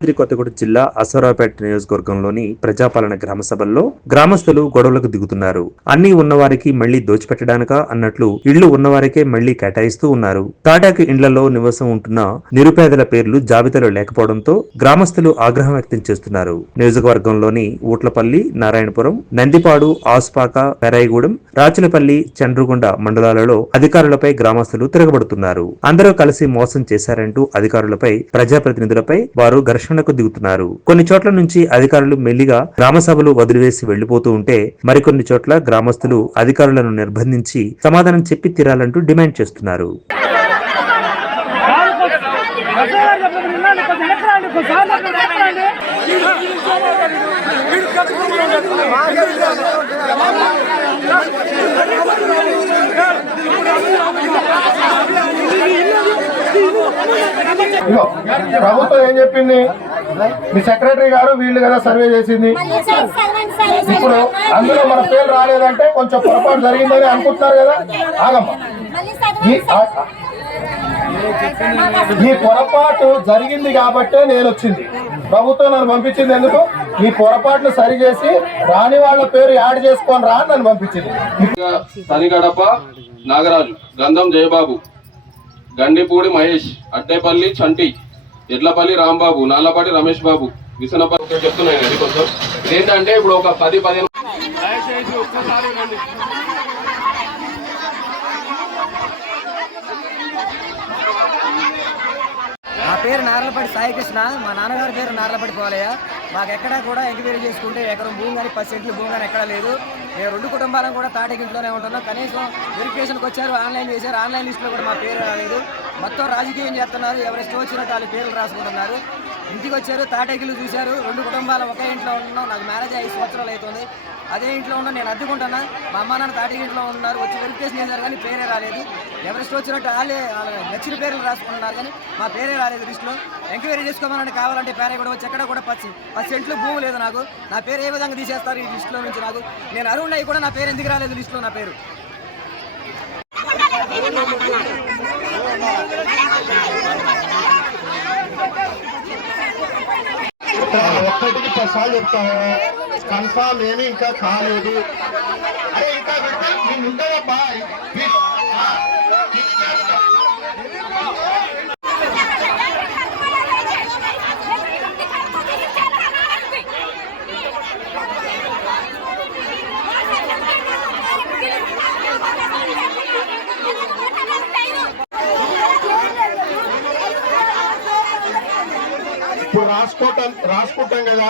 భద్రాద్రి కొత్తగూడ జిల్లా అసరావుపేట నియోజకవర్గంలోని ప్రజాపాలన గ్రామ సభల్లో గ్రామస్తులు గొడవలకు దిగుతున్నారు. అన్ని ఉన్నవారికి మళ్ళీ దోచిపెట్టడానికా అన్నట్లు ఇళ్ళు ఉన్నవారికే మళ్ళీ కేటాయిస్తూ ఉన్నారు. తాటాకు ఇండ్లలో నివాసం ఉంటున్న నిరుపేదల పేర్లు జాబితాలో లేకపోవడంతో గ్రామస్తులు ఆగ్రహం వ్యక్తం చేస్తున్నారు. నియోజకవర్గంలోని ఊట్లపల్లి నారాయణపురం నందిపాడు ఆస్పాక పెరాయిగూడెం రాచులపల్లి చండ్రుగొండ మండలాలలో అధికారులపై గ్రామస్తులు తిరగబడుతున్నారు. అందరూ కలిసి మోసం చేశారంటూ అధికారులపై ప్రజాప్రతినిధులపై వారు రక్షణకు దిగుతున్నారు. కొన్ని చోట్ల నుంచి అధికారులు మెల్లిగా గ్రామ సభలు వదిలివేసి వెళ్ళిపోతూ ఉంటే మరికొన్ని చోట్ల గ్రామస్తులు అధికారులను నిర్బంధించి సమాధానం చెప్పి తీరాలంటూ డిమాండ్ చేస్తున్నారు. ఇగో ప్రభుత్వం ఏం చెప్పింది? మీ సెక్రటరీ గారు వీళ్ళు కదా సర్వే చేసింది. ఇప్పుడు అందులో మన పేరు రాలేదంటే కొంచెం పొరపాటు జరిగిందని అనుకుంటున్నారు కదా? ఆగమ్మ. ఈ పొరపాటు జరిగింది కాబట్టే నేను వచ్చింది ప్రభుత్వం నన్ను పంపించింది ఎందుకు? ఈ పొరపాటును సరిచేసి రాని వాళ్ళ పేరు యాడ్ చేసుకొని రా అని నన్ను పంపించింది. తనిగడప నాగరాజు గంధం జయబాబు. గండిపూడి మహేష్ అడ్డేపల్లి చంటి ఎడ్లపల్లి రాంబాబు నాలపాటి రమేష్ బాబు విసనపల్లి చెప్తున్నాను అది కొంచెం. ఏంటంటే ఇప్పుడు ఒక పది పదిహేను దయచేసి ఒక్కసారి రండి. నా పేరు నార్లపాటి సాయికృష్ణ. మా నాన్నగారి పేరు నార్లపాటి పోలయ్య. మాకు ఎక్కడా కూడా ఎంక్వైరీ చేసుకుంటే ఎకరం భూమి కానీ పది సెంట్లు భూమి కానీ ఎక్కడా లేదు. మేము రెండు కుటుంబాలను కూడా తాటగింట్లోనే ఉంటున్నాం. కనీసం వెరిఫికేషన్కి వచ్చారు ఆన్లైన్ చేశారు. ఆన్లైన్ లిస్టులో కూడా మా పేరు రాలేదు. మొత్తం రాజకీయం చేస్తున్నారు. ఎవరి ఇష్టం వచ్చినట్టు వాళ్ళ పేర్లు రాసుకుంటున్నారు. ఇంటికి వచ్చారు తాటేకిలు చూశారు. రెండు కుటుంబాలు ఒకే ఇంట్లో ఉంటున్నాం నాకు మ్యారేజ్ ఐదు సంవత్సరాలు అవుతుంది. అదే ఇంట్లో ఉన్నా నేను అద్దెకుంటున్నా. మా అమ్మ నాన్న తాటి ఇంట్లో ఉన్నారు. వచ్చి వెరిఫికేషన్ చేశారు కానీ పేరే రాలేదు. ఎవరిష్టం వచ్చినట్టు వాళ్ళే వాళ్ళ నచ్చిన పేర్లు రాసుకుంటున్నారు కానీ మా పేరే రాలేదు లిస్టులో. ఎంక్వైరీ చేసుకోమని కావాలంటే పేరే కూడా వచ్చి ఎక్కడ కూడా పచ్చి పది సెంట్లు భూమి లేదు నాకు. నా పేరు ఏ విధంగా తీసేస్తారు ఈ లిస్టులో నుంచి నాకు? నేను అరుణ్ కూడా నా పేరు ఎందుకు రాలేదు లిస్టులో నా పేరు? ఒక్కటికి పదిసార్లు చెప్తాము కన్ఫామ్ ఏమి ఇంకా కాలేదు. అరే ఇంకా పెడితే నేను ఉండవబ్బా. ఇప్పుడు రాసుకోవటం రాసుకుంటాం కదా.